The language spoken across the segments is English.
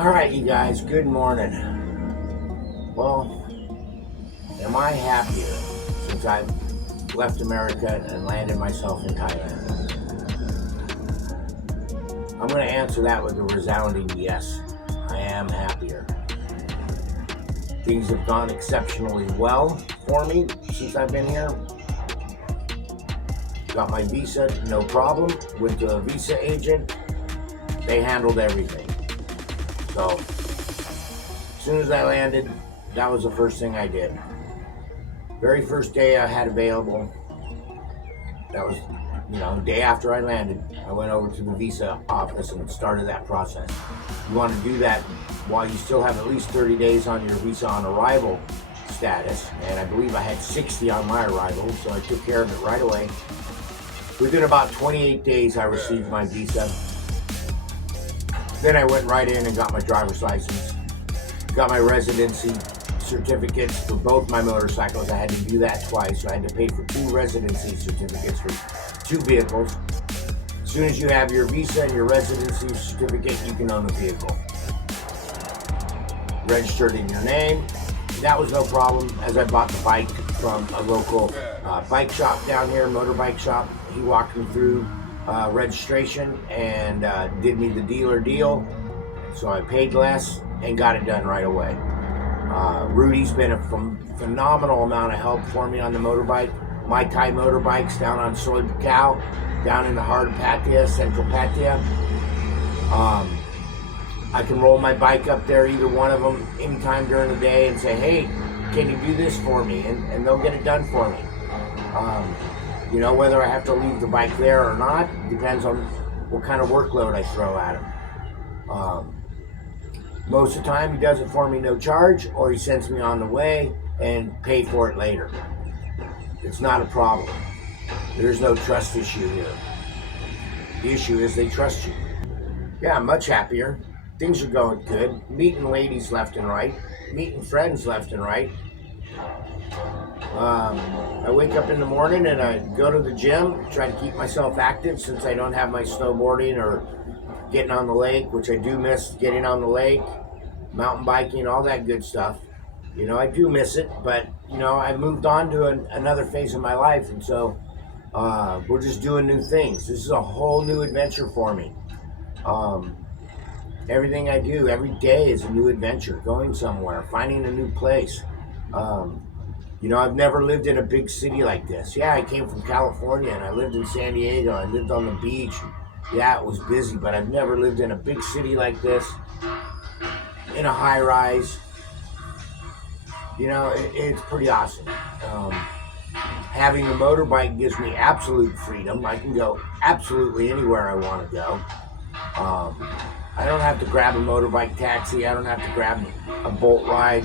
All right, you guys, good morning. Well, am I happier since I've left America and landed myself in Thailand? I'm going to answer that with a resounding yes. I am happier. Things have gone exceptionally well for me since I've been here. Got my visa, no problem. Went to a visa agent. They handled everything. So, as soon as I landed, that was the first thing I did. Very first day I had available, that was, day after I landed, I went over to the visa office and started that process. You want to do that while you still have at least 30 days on your visa on arrival status, and I believe I had 60 on my arrival, so I took care of it right away. Within about 28 days, I received my visa. Then I went right in and got my driver's license, got my residency certificates for both my motorcycles. I had to do that twice, so I had to pay for 2 residency certificates for 2 vehicles. As soon as you have your visa and your residency certificate, you can own a vehicle. Registered in your name. That was no problem, as I bought the bike from a local bike shop down here, motorbike shop. He walked me through registration and did me the dealer deal, so I paid less and got it done right away. Rudy's been a phenomenal amount of help for me on the motorbike. My Thai motorbikes down on Soy Bukaw, down in the heart of Pattaya, central Pattaya. I can roll my bike up there, either one of them, anytime during the day and say, hey, can you do this for me? And they'll get it done for me. Whether I have to leave the bike there or not, depends on what kind of workload I throw at him. Most of the time, he does it for me no charge, or he sends me on the way and pay for it later. It's not a problem. There's no trust issue here. The issue is they trust you. Yeah, I'm much happier. Things are going good. Meeting ladies left and right. Meeting friends left and right. I wake up in the morning and I go to the gym, try to keep myself active since I don't have my snowboarding or getting on the lake, which I do miss getting on the lake, mountain biking, all that good stuff. I do miss it, but, I moved on to another phase of my life, and so we're just doing new things. This is a whole new adventure for me. Everything I do, every day is a new adventure, going somewhere, finding a new place. I've never lived in a big city like this. Yeah, I came from California, and I lived in San Diego. I lived on the beach. Yeah, it was busy, but I've never lived in a big city like this, in a high rise. It's pretty awesome. Having a motorbike gives me absolute freedom. I can go absolutely anywhere I want to go. I don't have to grab a motorbike taxi. I don't have to grab a Bolt ride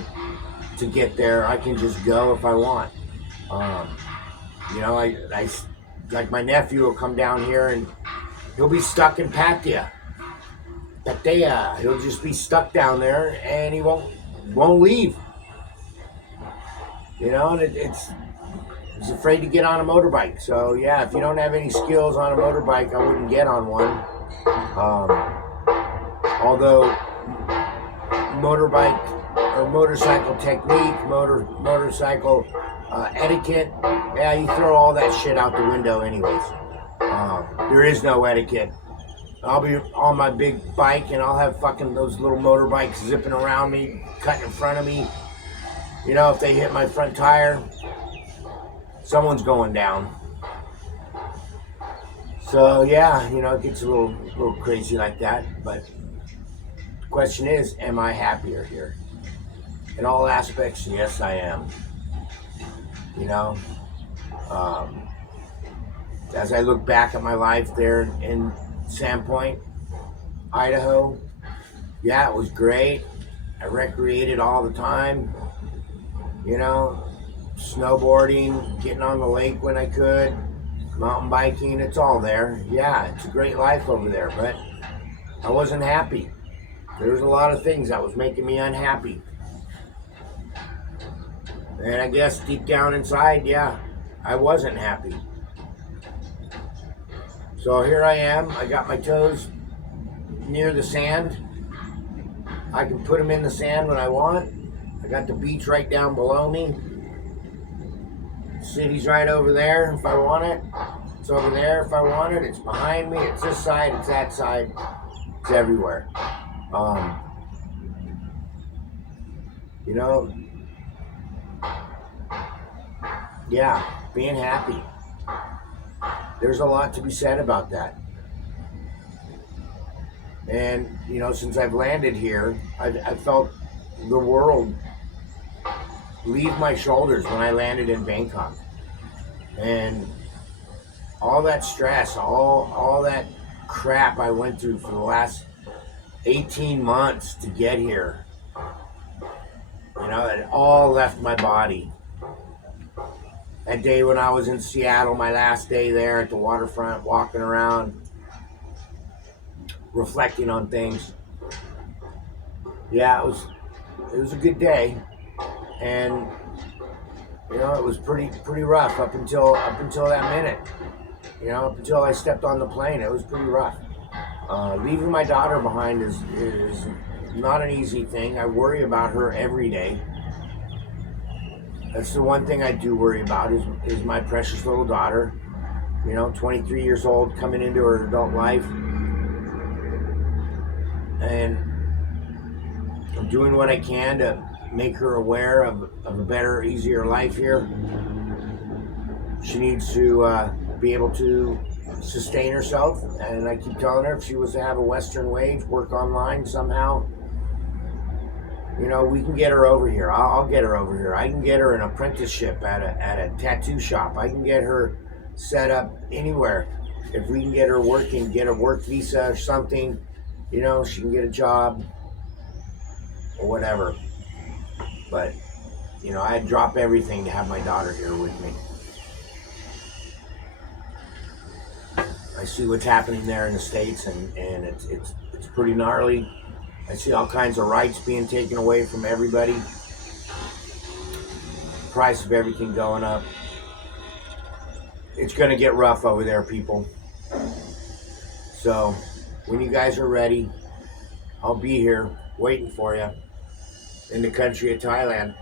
to get there. I can just go if I want. I like my nephew will come down here and he'll be stuck in Pattaya. He'll just be stuck down there and he won't leave. And he's afraid to get on a motorbike. So yeah, if you don't have any skills on a motorbike, I wouldn't get on one. Although motorbike or motorcycle technique, motorcycle etiquette, yeah, you throw all that shit out the window anyways. There is no etiquette. I'll be on my big bike and I'll have fucking those little motorbikes zipping around me, cutting in front of me. If they hit my front tire, someone's going down. So yeah, it gets a little crazy like that. But the question is, am I happier here? In all aspects, yes, I am. As I look back at my life there in Sandpoint, Idaho, yeah, it was great. I recreated all the time. Snowboarding, getting on the lake when I could, mountain biking, it's all there. Yeah, it's a great life over there, but I wasn't happy. There was a lot of things that was making me unhappy. And I guess deep down inside, yeah, I wasn't happy. So here I am. I got my toes near the sand. I can put them in the sand when I want. I got the beach right down below me. City's right over there if I want it. It's over there if I want it. It's behind me. It's this side. It's that side. It's everywhere. Um, you know, yeah, being happy. There's a lot to be said about that. And, you know, since I've landed here, I've felt the world leave my shoulders when I landed in Bangkok. And all that stress, all that crap I went through for the last 18 months to get here, you know, it all left my body. That day when I was in Seattle, my last day there at the waterfront, walking around, reflecting on things. Yeah, it was a good day, and you know, it was pretty rough up until that minute. You know, up until I stepped on the plane, it was pretty rough. Leaving my daughter behind is not an easy thing. I worry about her every day. That's the one thing I do worry about is my precious little daughter. You know, 23 years old, coming into her adult life. And I'm doing what I can to make her aware of a better, easier life here. She needs to be able to sustain herself, and I keep telling her if she was to have a Western wage, work online somehow, you know, we can get her over here. I'll get her over here. I can get her an apprenticeship at a tattoo shop. I can get her set up anywhere. If we can get her working, get a work visa or something, you know, she can get a job or whatever. But, you know, I'd drop everything to have my daughter here with me. I see what's happening there in the States, and it's pretty gnarly. I see all kinds of rights being taken away from everybody. The price of everything going up. It's going to get rough over there, people. So, when you guys are ready, I'll be here waiting for you in the country of Thailand.